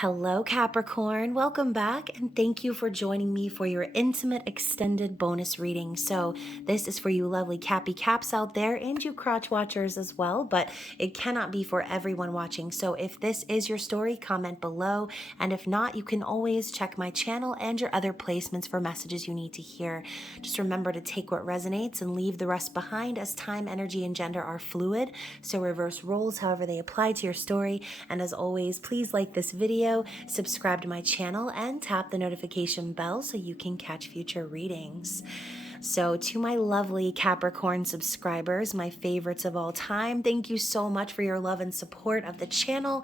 Hello, Capricorn. Welcome back, and thank you for joining me for your intimate extended bonus reading. So, this is for you lovely Cappy Caps out there and you crotch watchers as well, but it cannot be for everyone watching. So, if this is your story, comment below, and if not, you can always check my channel and your other placements for messages you need to hear. Just remember to take what resonates and leave the rest behind, as time, energy, and gender are fluid. So, reverse roles however they apply to your story. And as always, please like this video, subscribe to my channel, and tap the notification bell so you can catch future readings. So to my lovely Capricorn subscribers, my favorites of all time, thank you so much for your love and support of the channel.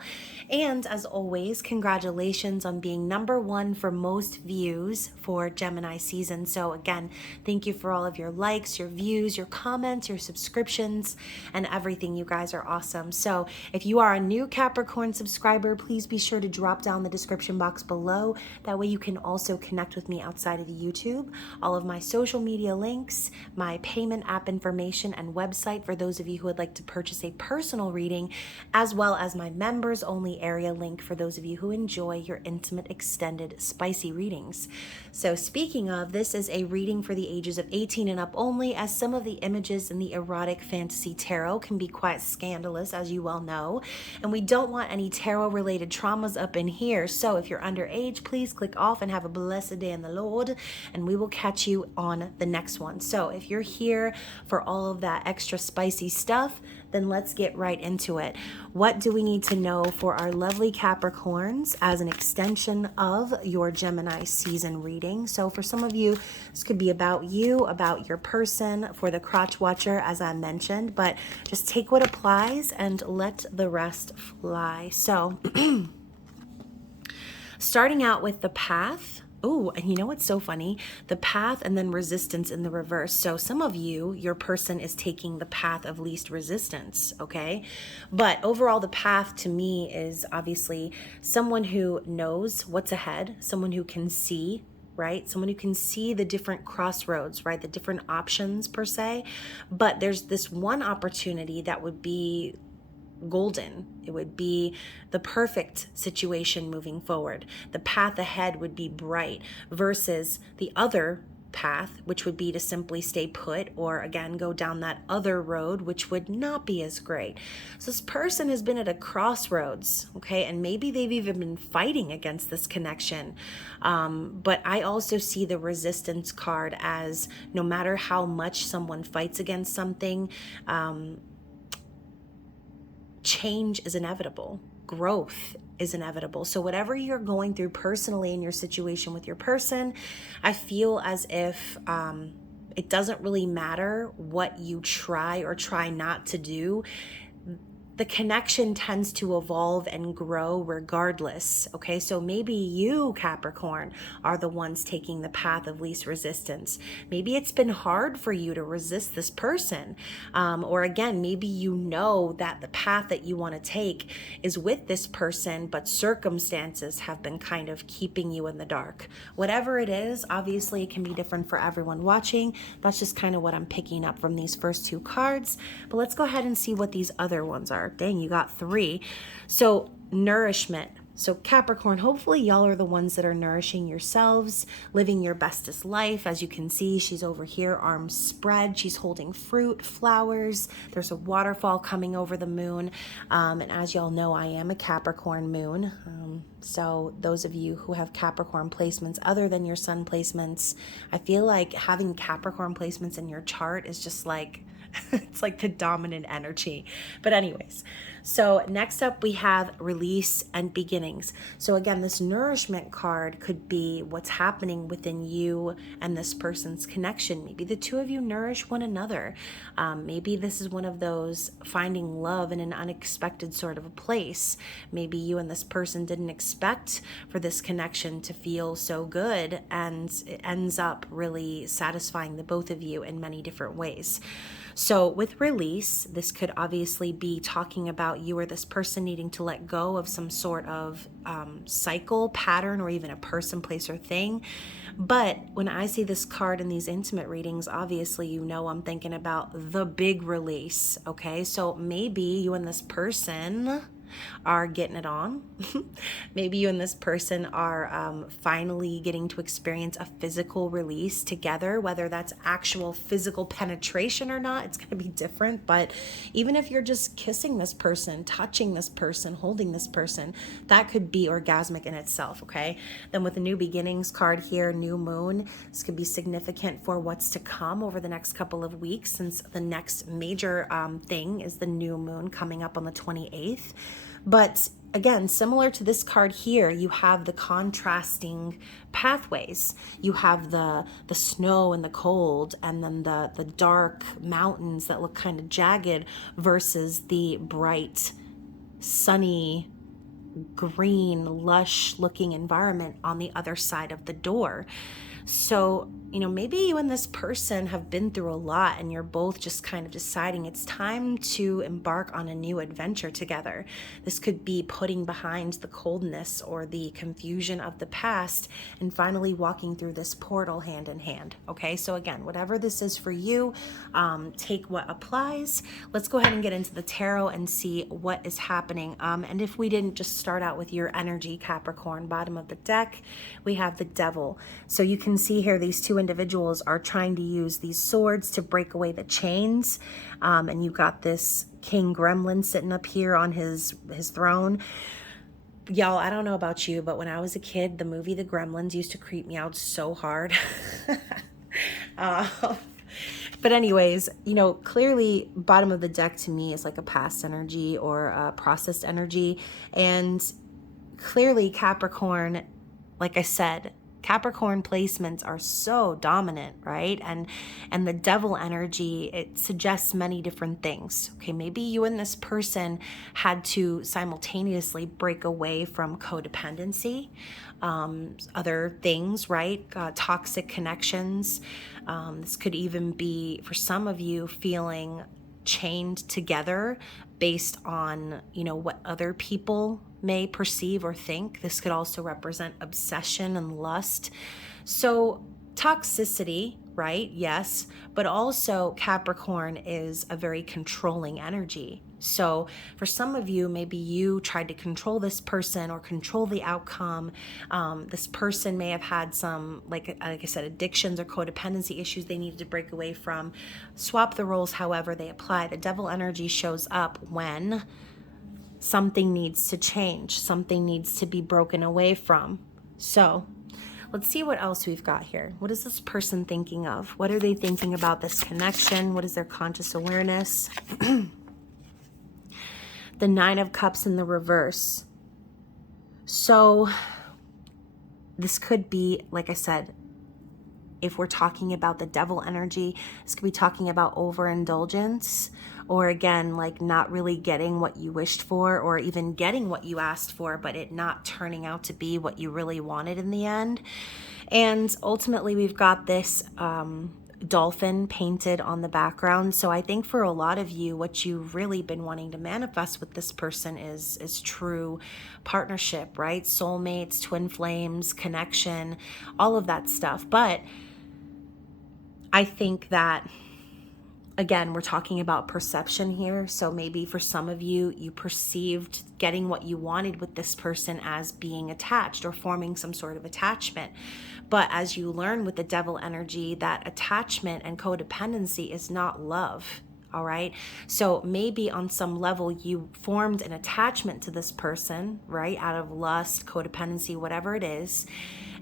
And as always, congratulations on being #1 for most views for Gemini season. So again, thank you for all of your likes, your views, your comments, your subscriptions, and everything. You guys are awesome. So if you are a new Capricorn subscriber, please be sure to drop down the description box below. That way you can also connect with me outside of YouTube. All of my social media links, my payment app information, and website for those of you who would like to purchase a personal reading, as well as my members only area link for those of you who enjoy your intimate, extended, spicy readings. So speaking of, this is a reading for the ages of 18 and up only, as some of the images in the erotic fantasy tarot can be quite scandalous, as you well know, and we don't want any tarot related traumas up in here. So if you're underage, please click off and have a blessed day in the Lord, and we will catch you on the next one. So if you're here for all of that extra spicy stuff, then let's get right into it. What do we need to know for our lovely Capricorns as an extension of your Gemini season reading? So for some of you, this could be about you, about your person, for the crotch watcher, as I mentioned, but just take what applies and let the rest fly. So starting out with the path. Oh, and you know what's so funny? The path and then resistance in the reverse. So some of you, your person is taking the path of least resistance, okay? But overall, the path to me is obviously someone who knows what's ahead, someone who can see, right? Someone who can see the different crossroads, right? The different options per se. But there's this one opportunity that would be golden. It would be the perfect situation moving forward. The path ahead would be bright versus the other path, which would be to simply stay put, or again go down that other road, which would not be as great. So this person has been at a crossroads, okay, and maybe they've even been fighting against this connection. But I also see the resistance card as no matter how much someone fights against something, change is inevitable. Growth is inevitable. So whatever you're going through personally in your situation with your person, I feel as if it doesn't really matter what you try or try not to do. The connection tends to evolve and grow regardless, okay? So maybe you, Capricorn, are the ones taking the path of least resistance. Maybe it's been hard for you to resist this person. Or again, maybe you know that the path that you want to take is with this person, but circumstances have been kind of keeping you in the dark. Whatever it is, obviously it can be different for everyone watching. That's just kind of what I'm picking up from these first two cards. But let's go ahead and see what these other ones are. Dang, you got 3. So nourishment. So Capricorn, hopefully y'all are the ones that are nourishing yourselves, living your bestest life. As you can see, she's over here, arms spread. She's holding fruit, flowers. There's a waterfall coming over the moon. And as y'all know, I am a Capricorn moon. So those of you who have Capricorn placements other than your sun placements, I feel like having Capricorn placements in your chart is just like, it's like the dominant energy. But anyways, so next up we have release and beginnings. So again, this nourishment card could be what's happening within you and this person's connection. Maybe the two of you nourish one another. Maybe this is one of those finding love in an unexpected sort of a place. Maybe you and this person didn't expect for this connection to feel so good, and it ends up really satisfying the both of you in many different ways. So with release, this could obviously be talking about you or this person needing to let go of some sort of cycle, pattern, or even a person, place, or thing. But when I see this card in these intimate readings, obviously, you know, I'm thinking about the big release, okay? So maybe you and this person are getting it on. Maybe you and this person are finally getting to experience a physical release together, whether that's actual physical penetration or not. It's going to be different. But even if you're just kissing this person, touching this person, holding this person, that could be orgasmic in itself. Okay. Then with the new beginnings card here, new moon, this could be significant for what's to come over the next couple of weeks, since the next major thing is the new moon coming up on the 28th. But again, similar to this card here, you have the contrasting pathways. You have the snow and the cold, and then the dark mountains that look kind of jagged versus the bright, sunny, green, lush looking environment on the other side of the door. So, maybe you and this person have been through a lot, and you're both just kind of deciding it's time to embark on a new adventure together. This could be putting behind the coldness or the confusion of the past and finally walking through this portal hand in hand. Okay, so again, whatever this is for you, take what applies. Let's go ahead and get into the tarot and see what is happening. And if we didn't just start out with your energy, Capricorn, bottom of the deck, we have the Devil. So you can see here these two individuals are trying to use these swords to break away the chains. And you've got this King Gremlin sitting up here on his throne. Y'all, I don't know about you, but when I was a kid, the movie The Gremlins used to creep me out so hard. But anyways, clearly bottom of the deck to me is like a past energy or a processed energy. And clearly Capricorn, like I said, Capricorn placements are so dominant, right? And the Devil energy, it suggests many different things. Okay, maybe you and this person had to simultaneously break away from codependency, other things, right? Toxic connections. This could even be, for some of you, feeling chained together based on, what other people may perceive or think. This could also represent obsession and lust. So toxicity, right? Yes, but also Capricorn is a very controlling energy. So for some of you, maybe you tried to control this person or control the outcome. This person may have had some, like I said, addictions or codependency issues they needed to break away from. Swap the roles however they apply. The Devil energy shows up when something needs to change, something needs to be broken away from. So let's see what else we've got here. What is this person thinking of? What are they thinking about this connection? What is their conscious awareness? The Nine of Cups in the reverse. So this could be, like I said, if we're talking about the Devil energy, this could be talking about overindulgence, or again, like not really getting what you wished for, or even getting what you asked for, but it not turning out to be what you really wanted in the end. And ultimately, we've got this dolphin painted on the background. So I think for a lot of you, what you've really been wanting to manifest with this person is true partnership, right? Soulmates, twin flames, connection, all of that stuff. But I think that, again, we're talking about perception here. So maybe for some of you, you perceived getting what you wanted with this person as being attached or forming some sort of attachment. But as you learn with the Devil energy, that attachment and codependency is not love. All right. So maybe on some level you formed an attachment to this person, right? Out of lust, codependency, whatever it is.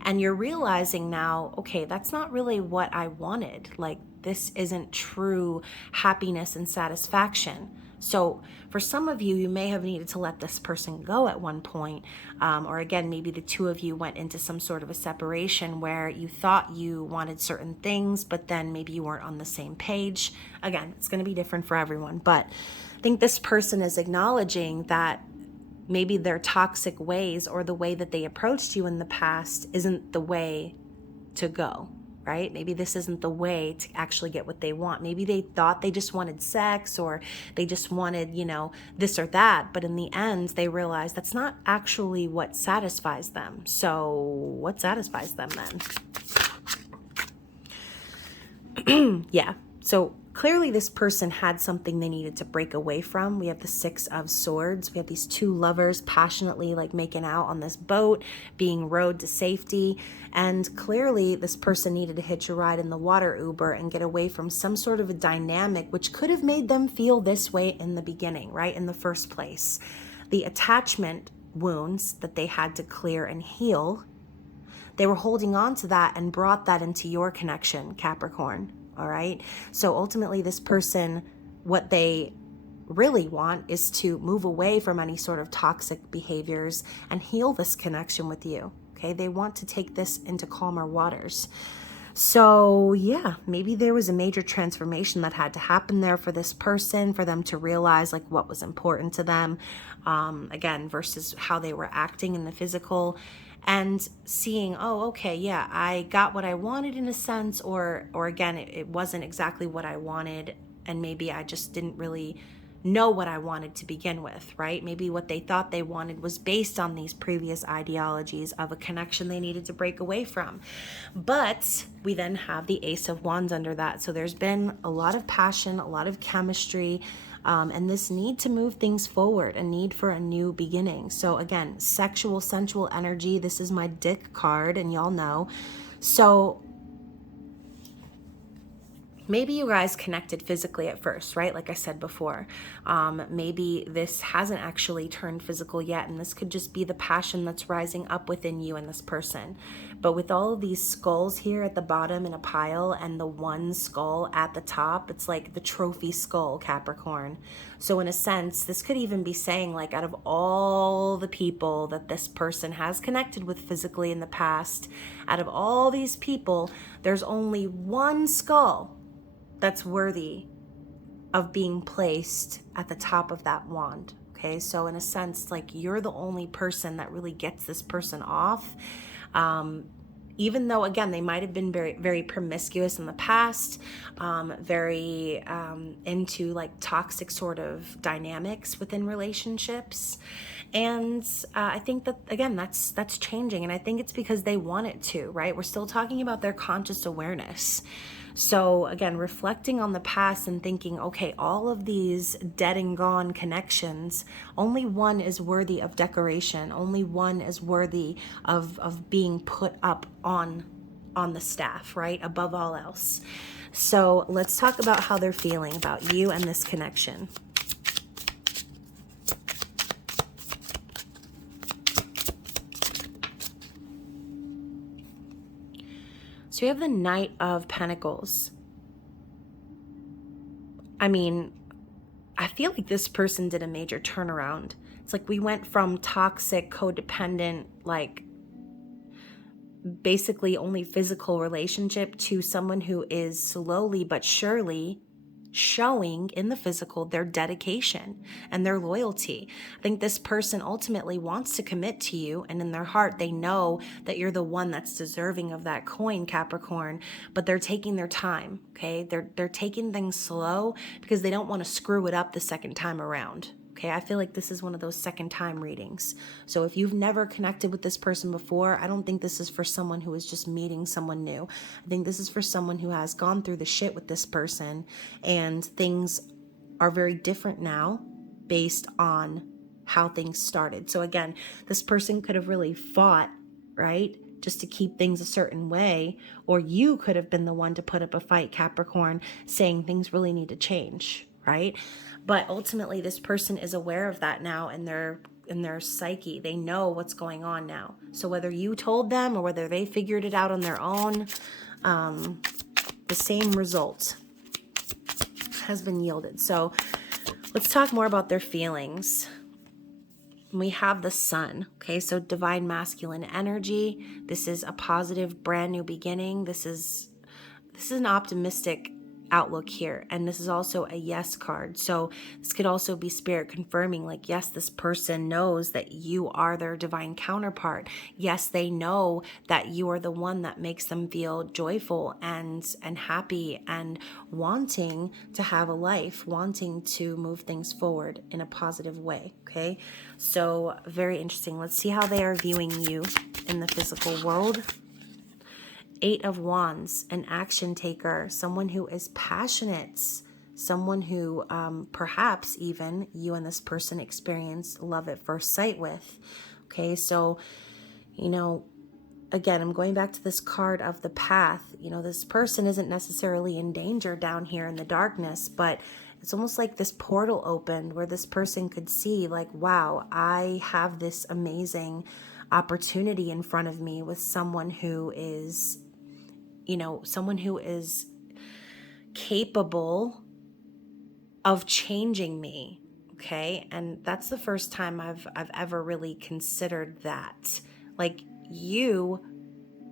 And you're realizing now, okay, that's not really what I wanted. Like, this isn't true happiness and satisfaction. So for some of you, you may have needed to let this person go at one point. Or again, maybe the two of you went into some sort of a separation where you thought you wanted certain things, but then maybe you weren't on the same page. Again, it's going to be different for everyone. But I think this person is acknowledging that maybe their toxic ways or the way that they approached you in the past isn't the way to go. Right? Maybe this isn't the way to actually get what they want. Maybe they thought they just wanted sex, or they just wanted, this or that. But in the end, they realized that's not actually what satisfies them. So what satisfies them then? Yeah. So clearly this person had something they needed to break away from. We have the Six of Swords. We have these two lovers passionately like making out on this boat, being rowed to safety. And clearly this person needed to hitch a ride in the water Uber and get away from some sort of a dynamic which could have made them feel this way in the beginning, right? In the first place. The attachment wounds that they had to clear and heal, they were holding on to that and brought that into your connection, Capricorn. All right. So ultimately, this person, what they really want is to move away from any sort of toxic behaviors and heal this connection with you. Okay. They want to take this into calmer waters. So yeah, maybe there was a major transformation that had to happen there for this person, for them to realize like what was important to them, again, versus how they were acting in the physical. And seeing, oh, okay, yeah, I got what I wanted in a sense, or again, it wasn't exactly what I wanted, and maybe I just didn't really know what I wanted to begin with, right? Maybe what they thought they wanted was based on these previous ideologies of a connection they needed to break away from. But we then have the Ace of Wands under that. So there's been a lot of passion, a lot of chemistry, and this need to move things forward, a need for a new beginning. So again, sexual, sensual energy. This is my dick card, and y'all know. So maybe you guys connected physically at first, right? Like I said before, maybe this hasn't actually turned physical yet, and this could just be the passion that's rising up within you and this person. But with all of these skulls here at the bottom in a pile and the one skull at the top, it's like the trophy skull, Capricorn. So in a sense, this could even be saying like out of all the people that this person has connected with physically in the past, out of all these people, there's only one skull that's worthy of being placed at the top of that wand. Okay, so in a sense, like you're the only person that really gets this person off. Even though, again, they might have been very, very promiscuous in the past, very into like toxic sort of dynamics within relationships. And I think that, again, that's changing. And I think it's because they want it to, right? We're still talking about their conscious awareness. So again, reflecting on the past and thinking, okay, all of these dead and gone connections, only one is worthy of decoration. Only one is worthy of being put up on the staff, right? Above all else. So let's talk about how they're feeling about you and this connection. So we have the Knight of Pentacles. I mean, I feel like this person did a major turnaround. It's like we went from toxic, codependent, like basically only physical relationship to someone who is slowly but surely showing in the physical their dedication and their loyalty. I think this person ultimately wants to commit to you, and in their heart they know that you're the one that's deserving of that coin, Capricorn, but they're taking their time, okay? They're taking things slow because they don't want to screw it up the second time around. Okay, I feel like this is one of those second time readings. So if you've never connected with this person before, I don't think this is for someone who is just meeting someone new. I think this is for someone who has gone through the shit with this person and things are very different now based on how things started. So again, this person could have really fought, right? Just to keep things a certain way, or you could have been the one to put up a fight, Capricorn, saying things really need to change, right? But ultimately, this person is aware of that now in their psyche. They know what's going on now. So whether you told them or whether they figured it out on their own, the same result has been yielded. So let's talk more about their feelings. We have the Sun, okay? So divine masculine energy. This is a positive, brand new beginning. This is an optimistic outlook here, and this is also a yes card. So this could also be spirit confirming, like, yes, this person knows that you are their divine counterpart. Yes, they know that you are the one that makes them feel joyful and happy and wanting to have a life, wanting to move things forward in a positive way. Okay, so very interesting. Let's see how they are viewing you in the physical world. Eight of Wands, an action taker, someone who is passionate, someone who perhaps even you and this person experienced love at first sight with. Okay, so, again, I'm going back to this card of the path. This person isn't necessarily in danger down here in the darkness, but it's almost like this portal opened where this person could see like, wow, I have this amazing opportunity in front of me with someone who is, someone who is capable of changing me. Okay. And that's the first time I've ever really considered that. Like, you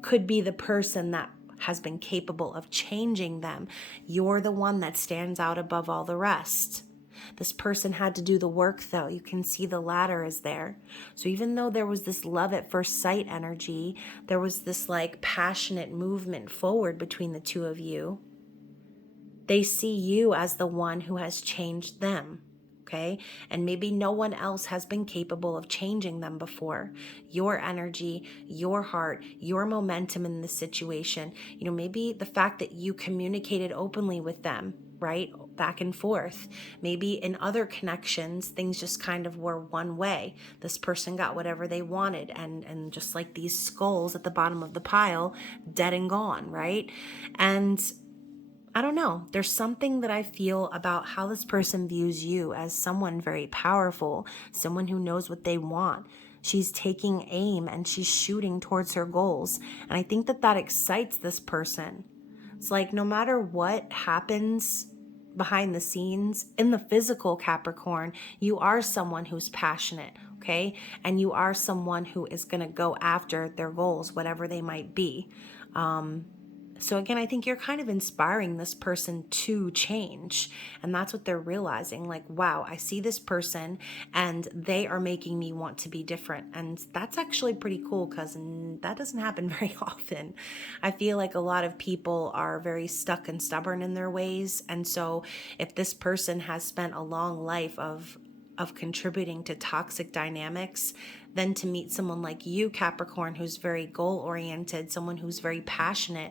could be the person that has been capable of changing them. You're the one that stands out above all the rest. This person had to do the work, though. You can see the ladder is there. So even though there was this love at first sight energy, there was this like passionate movement forward between the two of you. They see you as the one who has changed them. Okay. And maybe no one else has been capable of changing them before. Your energy, your heart, your momentum in the situation, maybe the fact that you communicated openly with them, right? Back and forth. Maybe in other connections, things just kind of were one way. This person got whatever they wanted. And just like these skulls at the bottom of the pile, dead and gone, right? And I don't know. There's something that I feel about how this person views you as someone very powerful, someone who knows what they want. She's taking aim and she's shooting towards her goals. And I think that excites this person. It's like no matter what happens behind the scenes, in the physical Capricorn, you are someone who's passionate, okay? And you are someone who is going to go after their goals, whatever they might be. So again, I think you're kind of inspiring this person to change. And that's what they're realizing. Like, wow, I see this person and they are making me want to be different. And that's actually pretty cool because that doesn't happen very often. I feel like a lot of people are very stuck and stubborn in their ways. And so if this person has spent a long life of contributing to toxic dynamics, then to meet someone like you, Capricorn, who's very goal-oriented, someone who's very passionate,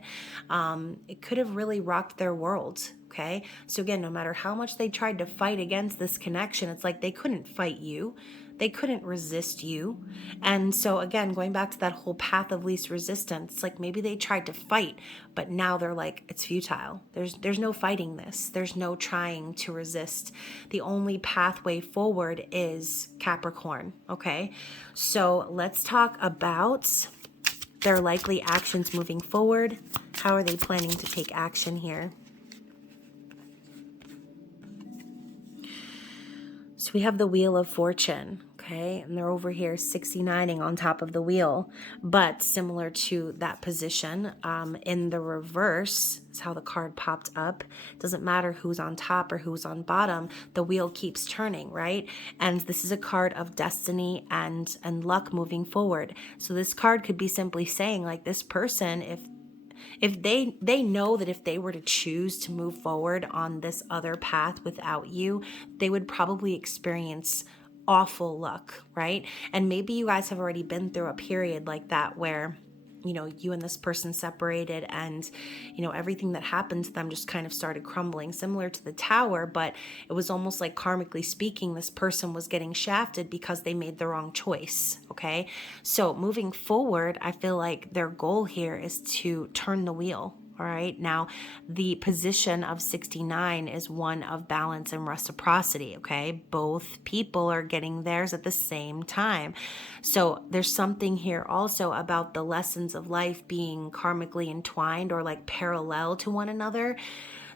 it could have really rocked their world, okay? So again, no matter how much they tried to fight against this connection, it's like they couldn't fight you. They couldn't resist you. And so again, going back to that whole path of least resistance, like maybe they tried to fight, but now they're like, it's futile. There's no fighting this. There's no trying to resist. The only pathway forward is Capricorn, okay? So let's talk about their likely actions moving forward. How are they planning to take action here? So we have the Wheel of Fortune, okay? And they're over here 69ing on top of the wheel. But similar to that position, in the reverse, is how the card popped up. It doesn't matter who's on top or who's on bottom. The wheel keeps turning, right? And this is a card of destiny and luck moving forward. So this card could be simply saying, like, this person, if they know that if they were to choose to move forward on this other path without you, they would probably experience awful luck, right? And maybe you guys have already been through a period like that where, you and this person separated and, everything that happened to them just kind of started crumbling, similar to the Tower, but it was almost like karmically speaking, this person was getting shafted because they made the wrong choice, okay? So moving forward, I feel like their goal here is to turn the wheel. All right. Now, the position of 69 is one of balance and reciprocity. Okay. Both people are getting theirs at the same time. So there's something here also about the lessons of life being karmically entwined or like parallel to one another.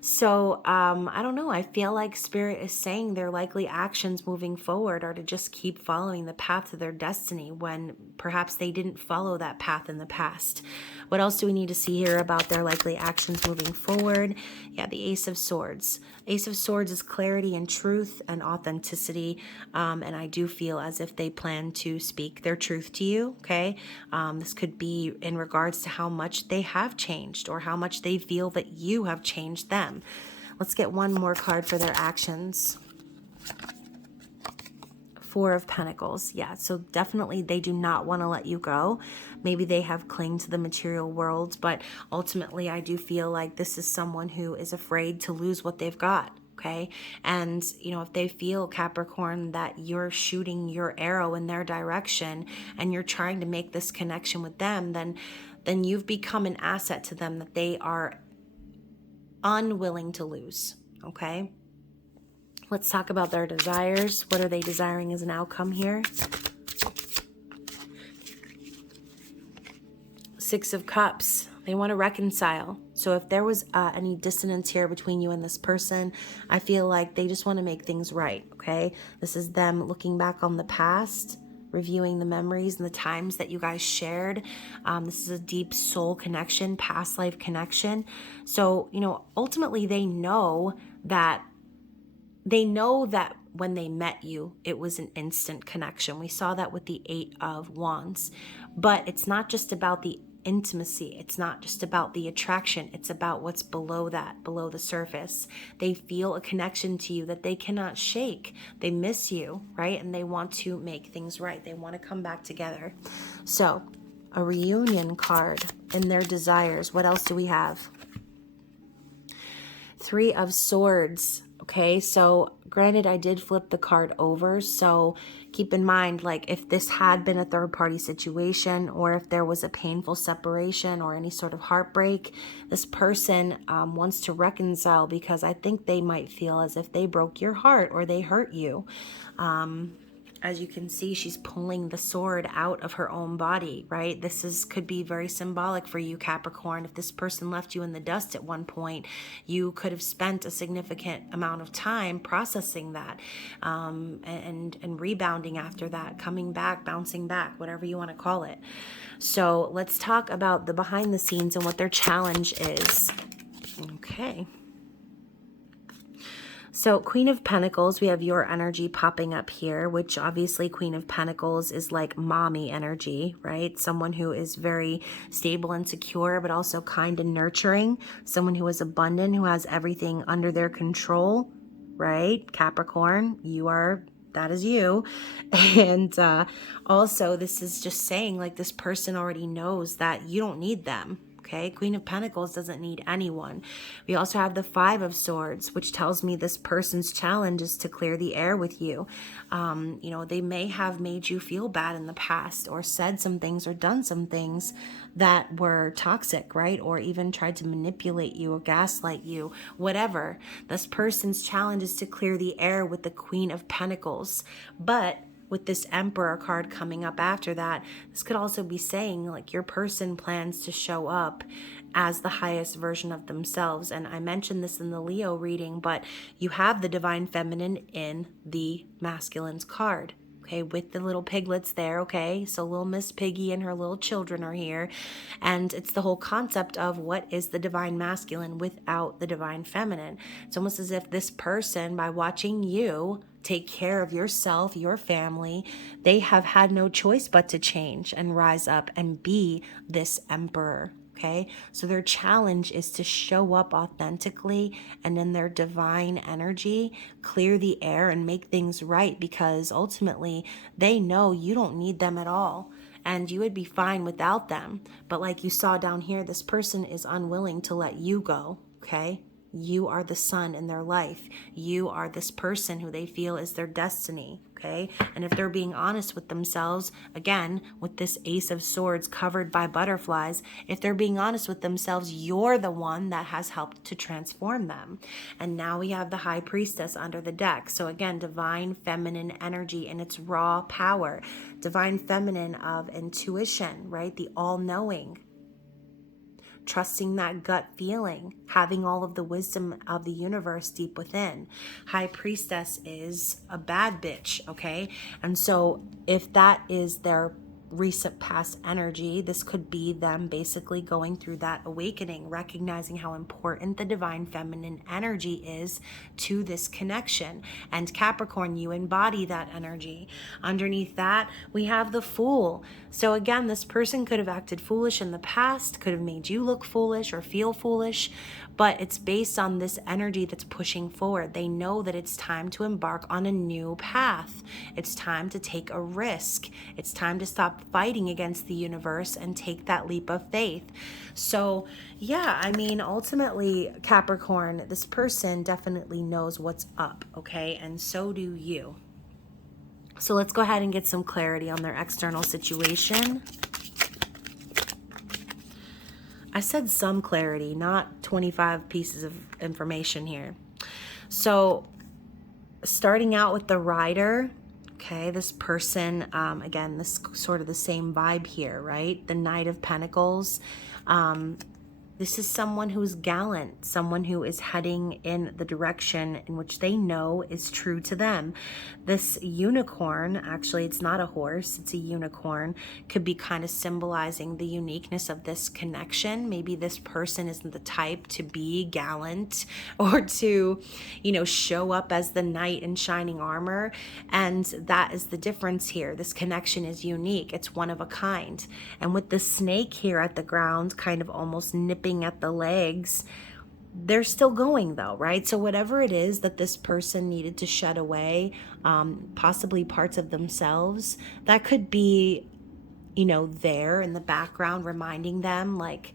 So I don't know. I feel like Spirit is saying their likely actions moving forward are to just keep following the path to their destiny when perhaps they didn't follow that path in the past. What else do we need to see here about their likely actions moving forward? Yeah, the Ace of Swords. Ace of Swords is clarity and truth and authenticity. And I do feel as if they plan to speak their truth to you, okay? This could be in regards to how much they have changed or how much they feel that you have changed them. Let's get one more card for their actions. Four of Pentacles. Yeah, so definitely they do not want to let you go. Maybe they have clung to the material world, but ultimately I do feel like this is someone who is afraid to lose what they've got. Okay. And, if they feel, Capricorn, that you're shooting your arrow in their direction and you're trying to make this connection with them, then you've become an asset to them that they are unwilling to lose. Okay. Let's talk about their desires. What are they desiring as an outcome here? Six of Cups. They want to reconcile. So if there was any dissonance here between you and this person, I feel like they just want to make things right, okay? This is them looking back on the past, reviewing the memories and the times that you guys shared. This is a deep soul connection, past life connection. So, ultimately they know that when they met you, it was an instant connection. We saw that with the Eight of Wands. But it's not just about the intimacy. It's not just about the attraction. It's about what's below that, below the surface. They feel a connection to you that they cannot shake. They miss you, right? And they want to make things right. They want to come back together. So, a reunion card in their desires. What else do we have? Three of Swords. Okay, so granted, I did flip the card over, so keep in mind, like, if this had been a third-party situation, or if there was a painful separation or any sort of heartbreak, this person wants to reconcile, because I think they might feel as if they broke your heart or they hurt you. As you can see, she's pulling the sword out of her own body, right? Could be very symbolic for you, Capricorn. If this person left you in the dust at one point, you could have spent a significant amount of time processing that, and rebounding after that, coming back, bouncing back, whatever you want to call it. So let's talk about the behind the scenes and what their challenge is. Okay. So Queen of Pentacles, we have your energy popping up here, which obviously Queen of Pentacles is like mommy energy, right? Someone who is very stable and secure, but also kind and nurturing. Someone who is abundant, who has everything under their control, right? Capricorn, that is you. And also this is just saying, like, this person already knows that you don't need them. Okay, Queen of Pentacles doesn't need anyone. We also have the Five of Swords, which tells me this person's challenge is to clear the air with you. They may have made you feel bad in the past, or said some things or done some things that were toxic, right? Or even tried to manipulate you or gaslight you, whatever. This person's challenge is to clear the air with the Queen of Pentacles. But with this Emperor card coming up after that, this could also be saying, like, your person plans to show up as the highest version of themselves. And I mentioned this in the Leo reading, but you have the Divine Feminine in the Masculine's card. Okay, with the little piglets there, okay? So little Miss Piggy and her little children are here. And it's the whole concept of what is the Divine Masculine without the Divine Feminine. It's almost as if this person, by watching you take care of yourself, your family, they have had no choice but to change and rise up and be this emperor. Okay, so their challenge is to show up authentically and in their divine energy, clear the air and make things right, because ultimately they know you don't need them at all and you would be fine without them. But like you saw down here, this person is unwilling to let you go. Okay, you are the sun in their life. You are this person who they feel is their destiny, okay? And if they're being honest with themselves, again, with this Ace of Swords covered by butterflies, if they're being honest with themselves, you're the one that has helped to transform them. And now we have the High Priestess under the deck. So again, divine feminine energy in its raw power, divine feminine of intuition, right? The all-knowing. Trusting that gut feeling, having all of the wisdom of the universe deep within. High Priestess is a bad bitch, okay? And so if that is their recent past energy. This could be them basically going through that awakening, recognizing how important the divine feminine energy is to this connection. And Capricorn, you embody that energy. Underneath that, we have the Fool. So again, this person could have acted foolish in the past, could have made you look foolish or feel foolish, but it's based on this energy that's pushing forward. They know that it's time to embark on a new path. It's time to take a risk. It's time to stop fighting against the universe and take that leap of faith. So yeah, I mean, ultimately, Capricorn, this person definitely knows what's up, okay? And so do you. So let's go ahead and get some clarity on their external situation. I said some clarity, not 25 pieces of information here. So starting out with the Rider, okay, this person, again, this sort of the same vibe here, right? The Knight of Pentacles. This is someone who's gallant, someone who is heading in the direction in which they know is true to them. This unicorn, actually, it's not a horse, it's a unicorn, could be kind of symbolizing the uniqueness of this connection. Maybe this person isn't the type to be gallant or to, you know, show up as the knight in shining armor. And that is the difference here. This connection is unique. It's one of a kind. And with the snake here at the ground, kind of almost nipping at the legs, they're still going though, right? So whatever it is that this person needed to shed away, possibly parts of themselves, that could be, you know, there in the background, reminding them, like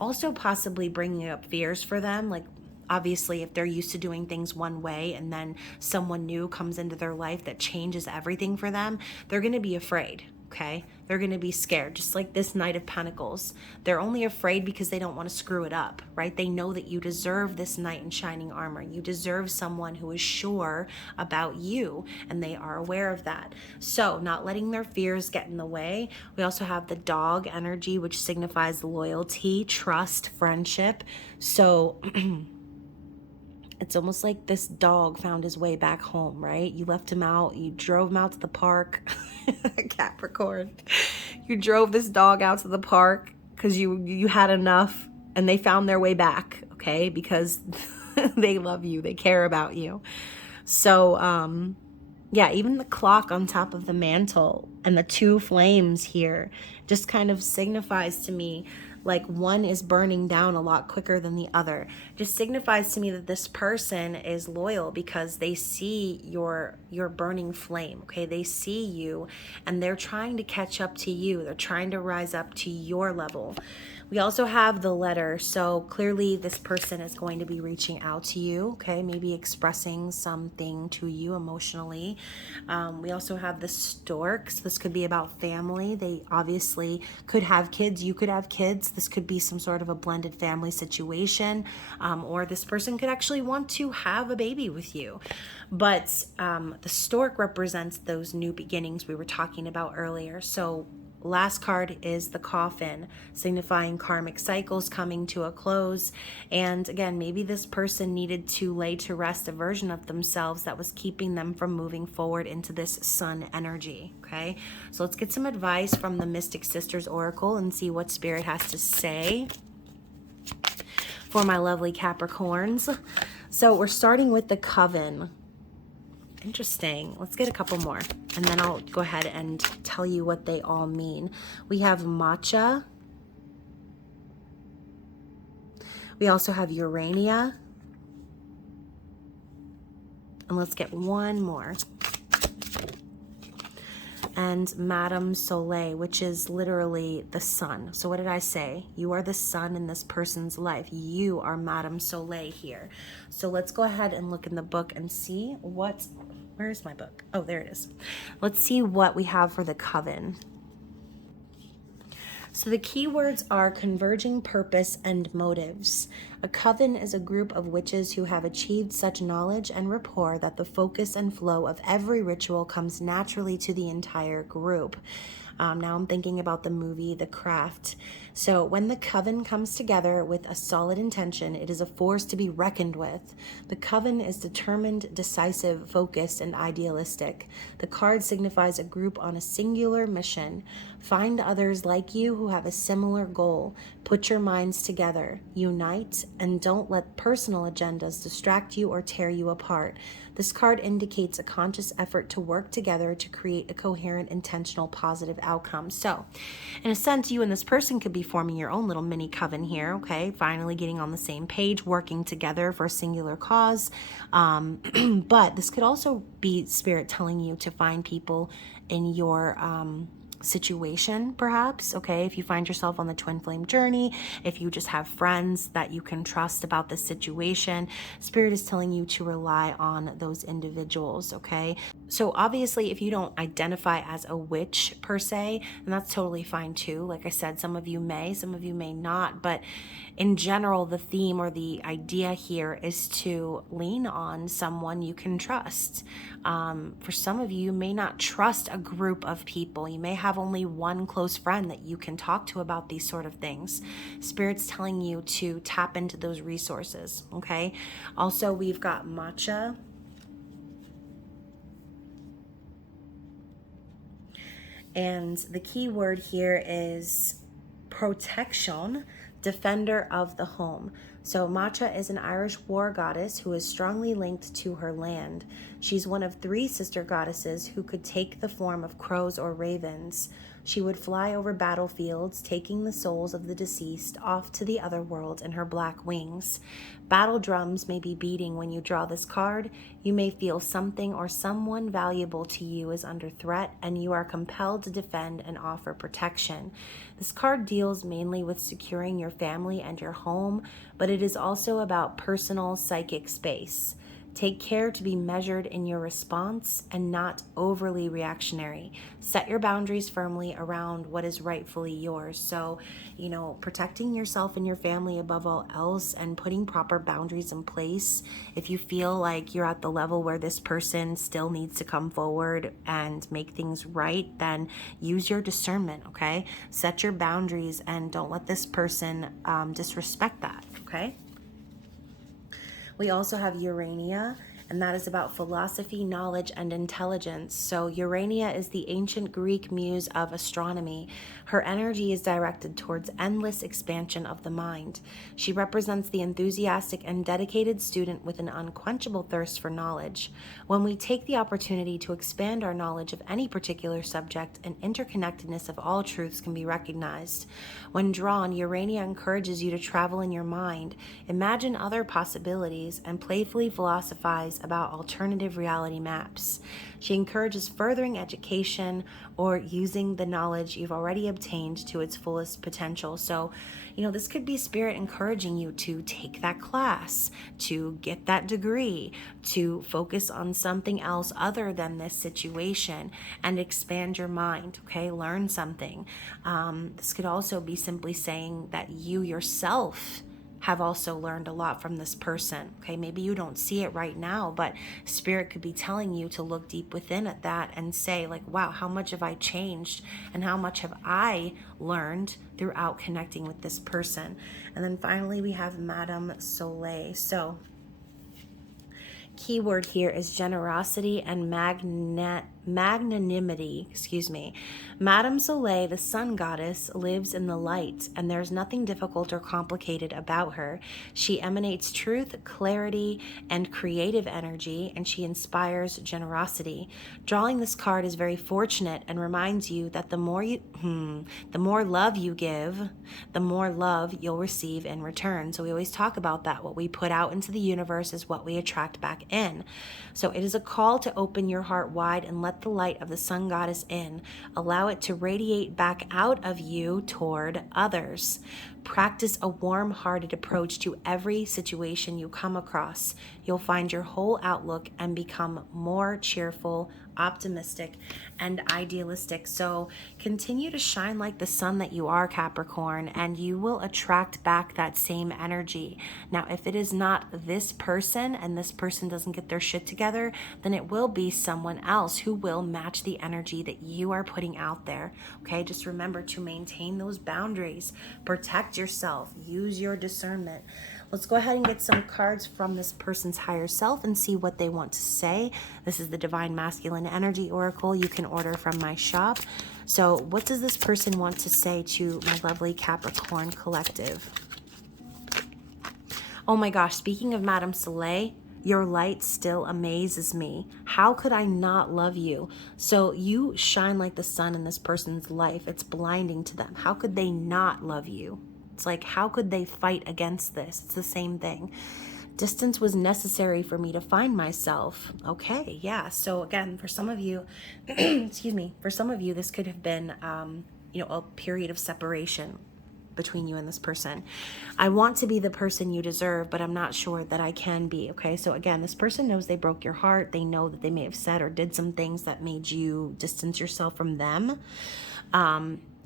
also possibly bringing up fears for them. Like obviously if they're used to doing things one way and then someone new comes into their life that changes everything for them, they're going to be afraid. Okay, they're going to be scared, just like this Knight of Pentacles. They're only afraid because they don't want to screw it up, right? They know that you deserve this knight in shining armor. You deserve someone who is sure about you, and they are aware of that. So not letting their fears get in the way. We also have the Dog energy, which signifies loyalty, trust, friendship. So it's almost like this dog found his way back home, right? You left him out, you drove him out to the park. Capricorn, you drove this dog out to the park because you had enough, and they found their way back, okay? Because they love you, they care about you. So yeah, even the clock on top of the mantle and the two flames here just kind of signifies to me like one is burning down a lot quicker than the other. Just signifies to me that this person is loyal because they see your burning flame, okay? They see you and they're trying to catch up to you. They're trying to rise up to your level. We also have the Letter. So clearly this person is going to be reaching out to you, okay? Maybe expressing something to you emotionally. We also have the Stork. So this could be about family. They obviously could have kids. You could have kids. This could be some sort of a blended family situation. Or this person could actually want to have a baby with you. But the Stork represents those new beginnings we were talking about earlier. So last card is the Coffin, signifying karmic cycles coming to a close. And again, maybe this person needed to lay to rest a version of themselves that was keeping them from moving forward into this Sun energy, okay? So let's get some advice from the Mystic Sisters Oracle and see what Spirit has to say for my lovely Capricorns. So we're starting with the Coven. Interesting. Let's get a couple more, and then I'll go ahead and tell you what they all mean. We have Matcha. We also have Urania. And let's get one more. And Madame Soleil, which is literally the sun. So what did I say? You are the sun in this person's life. You are Madame Soleil here. So let's go ahead and look in the book and see where's my book? Oh, there it is. Let's see what we have for the Coven. So the keywords are converging purpose and motives. A coven is a group of witches who have achieved such knowledge and rapport that the focus and flow of every ritual comes naturally to the entire group. Now I'm thinking about the movie The Craft. So when the coven comes together with a solid intention, it is a force to be reckoned with. The coven is determined, decisive, focused, and idealistic. The card signifies a group on a singular mission. Find others like you who have a similar goal. Put your minds together, unite, and don't let personal agendas distract you or tear you apart. This card indicates a conscious effort to work together to create a coherent, intentional, positive outcome. So, in a sense, you and this person could be forming your own little mini coven here, okay? Finally getting on the same page, working together for a singular cause. But this could also be Spirit telling you to find people in your situation, perhaps, okay? If you find yourself on the twin flame journey, if you just have friends that you can trust about the situation, Spirit is telling you to rely on those individuals, okay? So obviously, if you don't identify as a witch per se, and that's totally fine too. Like I said, some of you may not, but in general, the theme or the idea here is to lean on someone you can trust. For some of you, you may not trust a group of people. You may have only one close friend that you can talk to about these sort of things. Spirit's telling you to tap into those resources, okay? Also, we've got matcha. And the key word here is protection, defender of the home. So Matcha is an Irish war goddess who is strongly linked to her land. She's one of 3 sister goddesses who could take the form of crows or ravens. She would fly over battlefields, taking the souls of the deceased off to the other world in her black wings. Battle drums may be beating when you draw this card. You may feel something or someone valuable to you is under threat, and you are compelled to defend and offer protection. This card deals mainly with securing your family and your home, but it is also about personal psychic space. Take care to be measured in your response and not overly reactionary. Set your boundaries firmly around what is rightfully yours. So, protecting yourself and your family above all else and putting proper boundaries in place. If you feel like you're at the level where this person still needs to come forward and make things right, then use your discernment, okay? Set your boundaries and don't let this person disrespect that, okay? We also have Urania, and that is about philosophy, knowledge, and intelligence. So Urania is the ancient Greek muse of astronomy. Her energy is directed towards endless expansion of the mind. She represents the enthusiastic and dedicated student with an unquenchable thirst for knowledge. When we take the opportunity to expand our knowledge of any particular subject, an interconnectedness of all truths can be recognized. When drawn, Urania encourages you to travel in your mind, imagine other possibilities, and playfully philosophize about alternative reality maps. She encourages furthering education or using the knowledge you've already obtained to its fullest potential. So, this could be Spirit encouraging you to take that class, to get that degree, to focus on something else other than this situation and expand your mind, okay? Learn something. This could also be simply saying that you yourself have also learned a lot from this person, okay? Maybe you don't see it right now, but Spirit could be telling you to look deep within at that and say, like, wow, how much have I changed and how much have I learned throughout connecting with this person? And then finally, we have Madame Soleil. So keyword here is generosity and magnanimity. Madame Soleil, the sun goddess, lives in the light, and there's nothing difficult or complicated about her. She emanates truth, clarity, and creative energy, and she inspires generosity. Drawing this card is very fortunate and reminds you that the more love you give, the more love you'll receive in return. So we always talk about that. What we put out into the universe is what we attract back in. So it is a call to open your heart wide and let the light of the sun goddess in. Allow it to radiate back out of you toward others. Practice a warm-hearted approach to every situation you come across. You'll find your whole outlook and become more cheerful, optimistic, and idealistic. So continue to shine like the sun that you are, Capricorn, and you will attract back that same energy. Now, if it is not this person and this person doesn't get their shit together, then it will be someone else who will match the energy that you are putting out there. Okay, just remember to maintain those boundaries, protect yourself, use your discernment. Let's go ahead and get some cards from this person's higher self and see what they want to say. This is the Divine Masculine Energy Oracle. You can order from my shop. So what does this person want to say to my lovely Capricorn collective? Oh my gosh, speaking of Madame Soleil, your light still amazes me. How could I not love you? So you shine like the sun in this person's life. It's blinding to them. How could they not love you? It's like, how could they fight against this? It's the same thing. Distance was necessary for me to find myself. Okay, yeah. So again, for some of you, excuse me, for some of you, this could have been, a period of separation between you and this person. I want to be the person you deserve, but I'm not sure that I can be. Okay, so again, this person knows they broke your heart. They know that they may have said or did some things that made you distance yourself from them.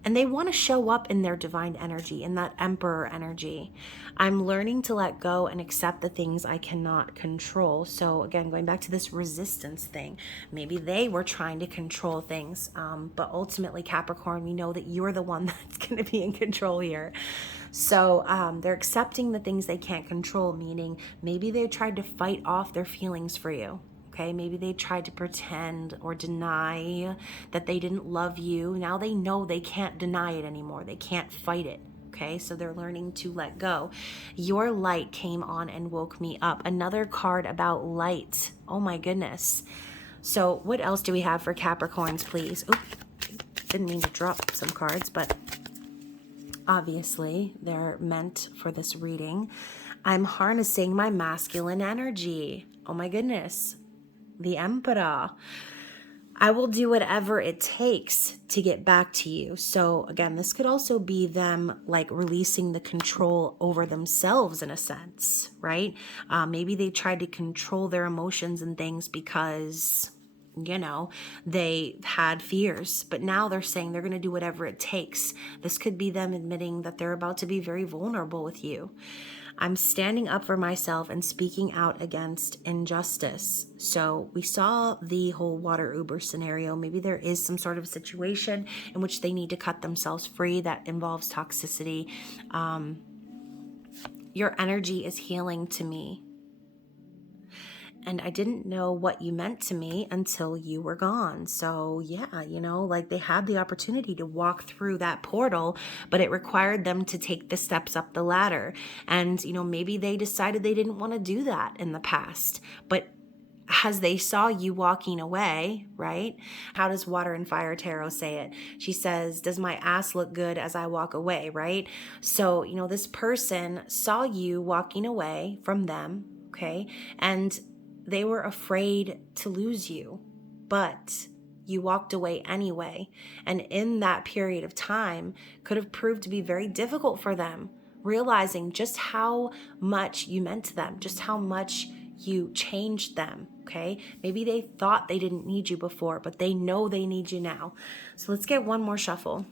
And they want to show up in their divine energy, in that emperor energy. I'm learning to let go and accept the things I cannot control. So again, going back to this resistance thing, maybe they were trying to control things. But ultimately, Capricorn, we know that you're the one that's going to be in control here. So they're accepting the things they can't control, meaning maybe they tried to fight off their feelings for you. Okay, maybe they tried to pretend or deny that they didn't love you. Now they know they can't deny it anymore. They can't fight it. Okay, so they're learning to let go. Your light came on and woke me up. Another card about light. Oh my goodness. So what else do we have for Capricorns, please? Oh, didn't mean to drop some cards, but obviously they're meant for this reading. I'm harnessing my masculine energy. Oh my goodness. The Emperor. I will do whatever it takes to get back to you. So again, this could also be them like releasing the control over themselves in a sense, right? Maybe they tried to control their emotions and things because, they had fears, but now they're saying they're going to do whatever it takes. This could be them admitting that they're about to be very vulnerable with you. I'm standing up for myself and speaking out against injustice. So we saw the whole water Uber scenario. Maybe there is some sort of situation in which they need to cut themselves free that involves toxicity. Your energy is healing to me. And I didn't know what you meant to me until you were gone. So yeah, like they had the opportunity to walk through that portal, but it required them to take the steps up the ladder. And, maybe they decided they didn't want to do that in the past, but as they saw you walking away, right? How does Water and Fire Tarot say it? She says, does my ass look good as I walk away, right? So, this person saw you walking away from them, okay? And they were afraid to lose you, but you walked away anyway. And in that period of time could have proved to be very difficult for them, realizing just how much you meant to them, just how much you changed them, okay? Maybe they thought they didn't need you before, but they know they need you now. So let's get one more shuffle.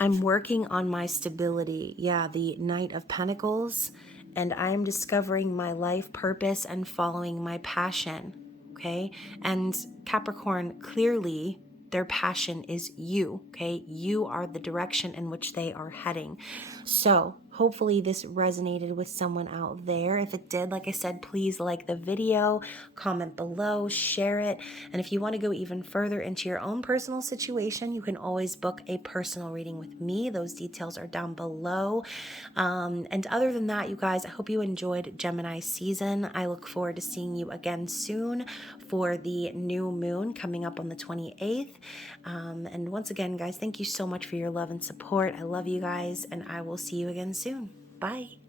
I'm working on my stability. Yeah, the Knight of Pentacles. And I'm discovering my life purpose and following my passion. Okay. And Capricorn, clearly their passion is you. Okay. You are the direction in which they are heading. So hopefully this resonated with someone out there. If it did, like I said, please like the video, comment below, share it. And if you want to go even further into your own personal situation, you can always book a personal reading with me. Those details are down below. And other than that, you guys, I hope you enjoyed Gemini season. I look forward to seeing you again soon for the new moon coming up on the 28th. And once again, guys, thank you so much for your love and support. I love you guys, and I will see you again soon. Bye.